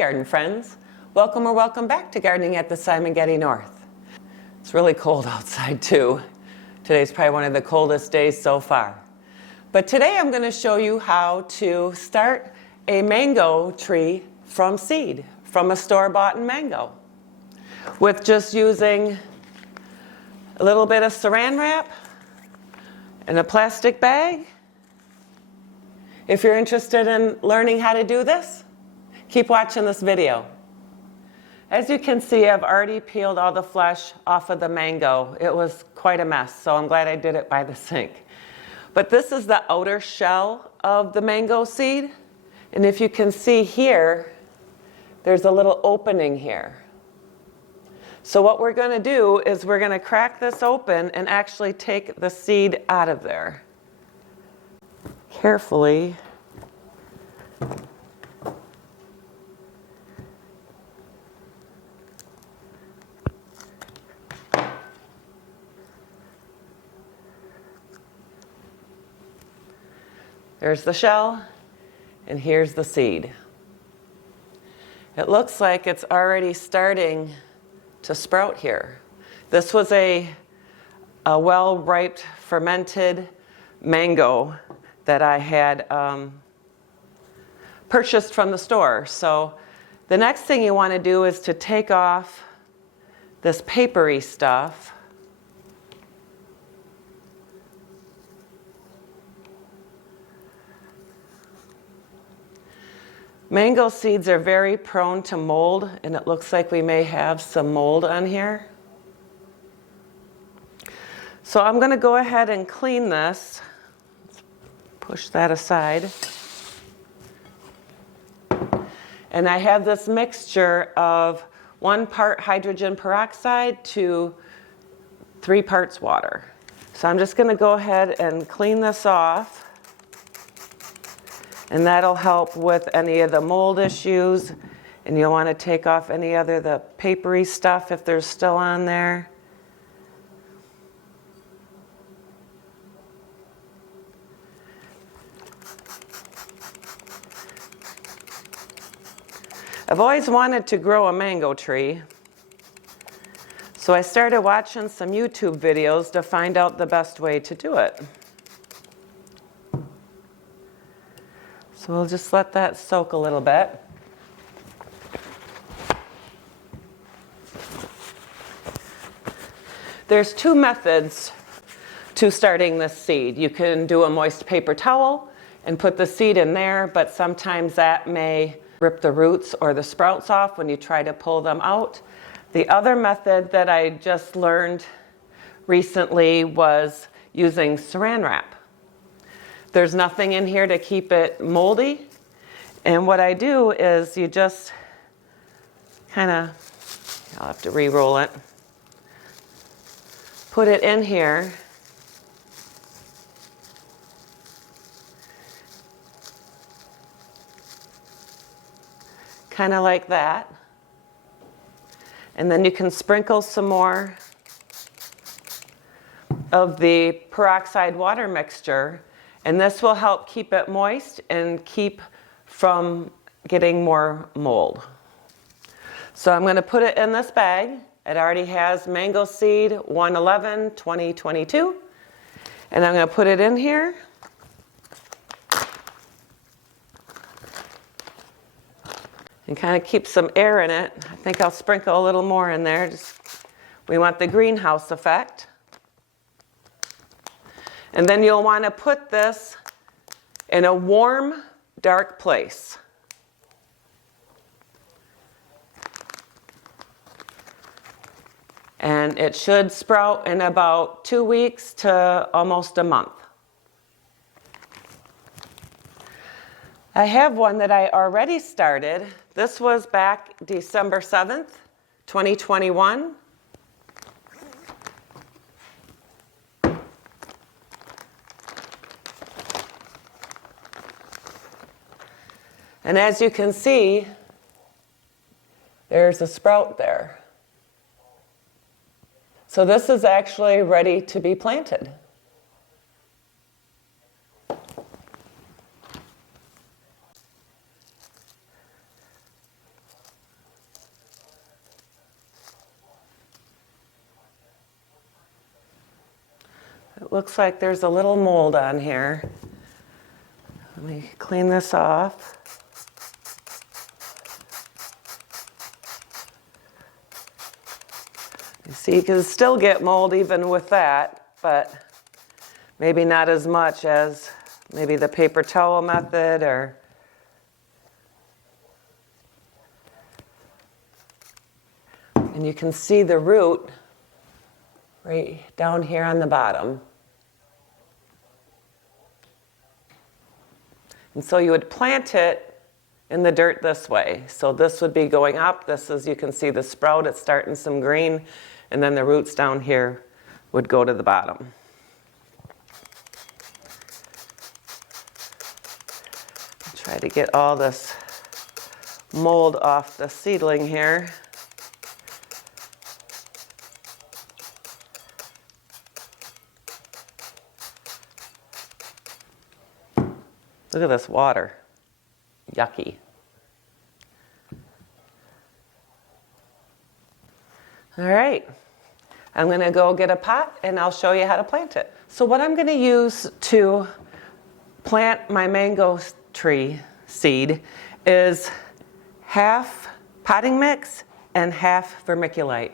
garden friends. Welcome or welcome back to Gardening at the Simongetti North. It's really cold outside too. Today's probably one of the coldest days so far. But today I'm going to show you how to start a mango tree from seed, from a store-bought mango, with just using a little bit of saran wrap and a plastic bag. If you're interested in learning how to do this, keep watching this video. As you can see, I've already peeled all the flesh off of the mango. It was quite a mess, so I'm glad I did it by the sink. But this is the outer shell of the mango seed. And if you can see here, there's a little opening here. So what we're going to do is we're going to crack this open and actually take the seed out of there. Carefully. There's the shell, and here's the seed. It looks like it's already starting to sprout here. This was a well-ripe, fermented mango that I had purchased from the store. So the next thing you want to do is to take off this papery stuff. Mango seeds are very prone to mold, and it looks like we may have some mold on here. So I'm going to go ahead and clean this. Let's push that aside. And I have this mixture of 1 part hydrogen peroxide to 3 parts water. So I'm just going to go ahead and clean this off. And that'll help with any of the mold issues. And you'll want to take off any other the papery stuff if there's still on there. I've always wanted to grow a mango tree. So I started watching some YouTube videos to find out the best way to do it. So we'll just let that soak a little bit. There's 2 methods to starting this seed. You can do a moist paper towel and put the seed in there, but sometimes that may rip the roots or the sprouts off when you try to pull them out. The other method that I just learned recently was using saran wrap. There's nothing in here to keep it moldy. And what I do is you just kind of, I'll have to re-roll it, put it in here. Kind of like that. And then you can sprinkle some more of the peroxide water mixture. And this will help keep it moist and keep from getting more mold. So I'm going to put it in this bag. It already has mango seed 111-2022. And I'm going to put it in here. And kind of keep some air in it. I think I'll sprinkle a little more in there. We want the greenhouse effect. And then you'll want to put this in a warm, dark place. And it should sprout in about 2 weeks to almost a month. I have one that I already started. This was back December 7th, 2021. And as you can see, there's a sprout there. So this is actually ready to be planted. It looks like there's a little mold on here. Let me clean this off. You see, you can still get mold even with that, but maybe not as much as maybe the paper towel method or and you can see the root right down here on the bottom. And so you would plant it in the dirt this way. So this would be going up. This is, you can see the sprout, it's starting some green, and then the roots down here would go to the bottom. Try to get all this mold off the seedling here. Look at this water. Yucky. All right. I'm going to go get a pot and I'll show you how to plant it. So what I'm going to use to plant my mango tree seed is half potting mix and half vermiculite.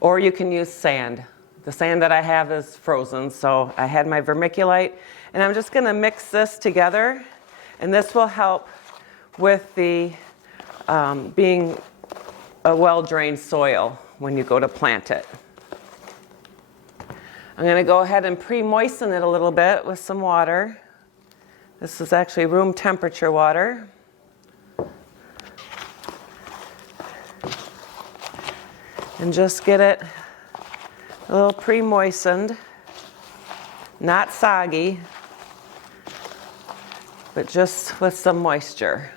Or you can use sand. The sand that I have is frozen, so I had my vermiculite. And I'm just going to mix this together, and this will help with the being a well-drained soil when you go to plant it. I'm going to go ahead and pre-moisten it a little bit with some water. This is actually room temperature water. And just get it a little pre-moistened, not soggy, but just with some moisture.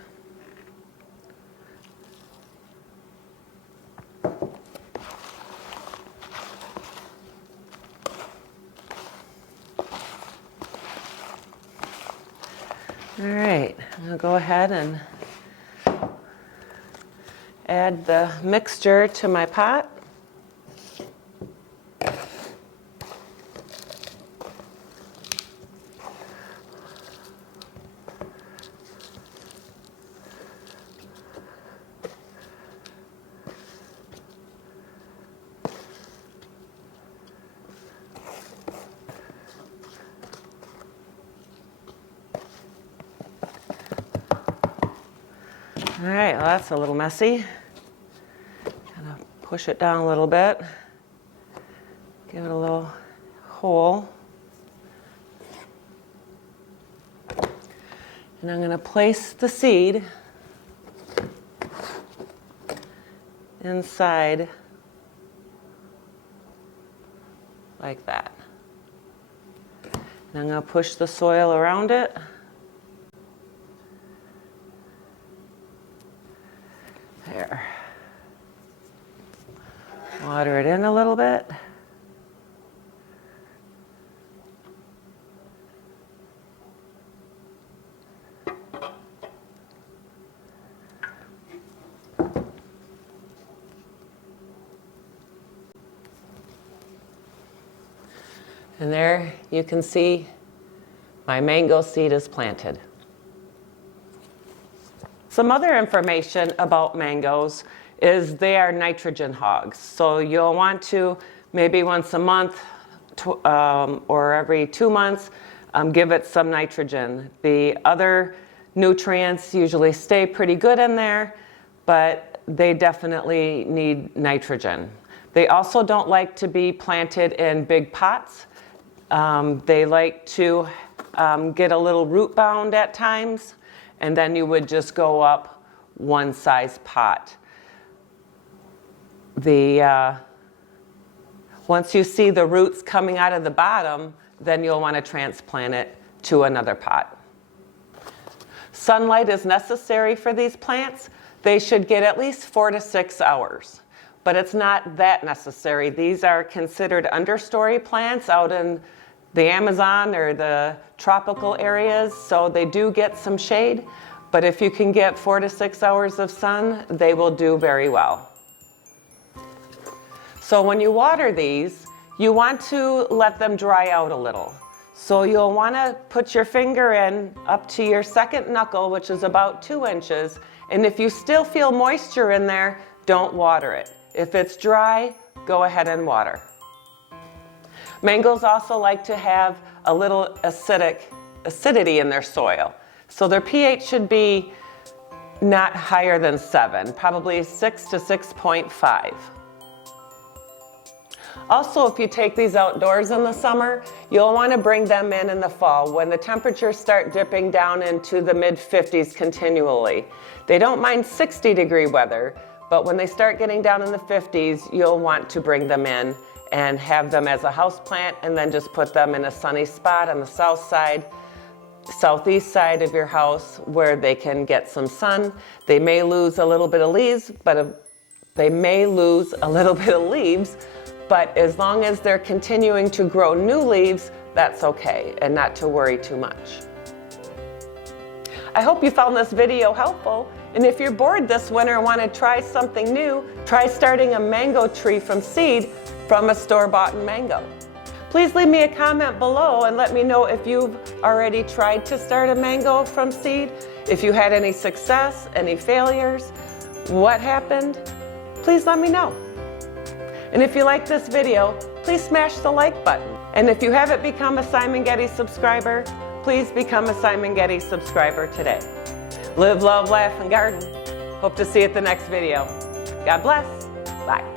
All right, I'm gonna go ahead and add the mixture to my pot. All right, well, that's a little messy. Kind of push it down a little bit. Give it a little hole. And I'm going to place the seed inside like that. And I'm going to push the soil around it. There. Water it in a little bit. And there you can see my mango seed is planted. Some other information about mangoes is they are nitrogen hogs. So you'll want to maybe once a month or every 2 months give it some nitrogen. The other nutrients usually stay pretty good in there, but they definitely need nitrogen. They also don't like to be planted in big pots. They like to get a little root bound at times, and then you would just go up one size pot. Once you see the roots coming out of the bottom, then you'll want to transplant it to another pot. Sunlight is necessary for these plants. They should get at least 4 to 6 hours, but it's not that necessary. These are considered understory plants out in the Amazon or the tropical areas, so they do get some shade, but if you can get 4 to 6 hours of sun, they will do very well. So when you water these, you want to let them dry out a little. So you'll want to put your finger in up to your second knuckle, which is about 2 inches. And if you still feel moisture in there, don't water it. If it's dry, go ahead and water. Mangoes also like to have a little acidity in their soil. So their pH should be not higher than 7, probably 6 to 6.5. Also, if you take these outdoors in the summer, you'll want to bring them in the fall when the temperatures start dipping down into the mid-50s continually. They don't mind 60-degree weather, but when they start getting down in the 50s, you'll want to bring them in and have them as a house plant, and then just put them in a sunny spot on the south side, southeast side of your house where they can get some sun. They may lose a little bit of leaves, but as long as they're continuing to grow new leaves, that's okay, and not to worry too much. I hope you found this video helpful, and if you're bored this winter and want to try something new, try starting a mango tree from seed from a store-bought mango. Please leave me a comment below and let me know if you've already tried to start a mango from seed, if you had any success, any failures, what happened. Please let me know. And if you like this video, please smash the like button. And if you haven't become a Simongetti subscriber, please become a Simongetti subscriber today. Live, love, laugh, and garden. Hope to see you at the next video. God bless. Bye.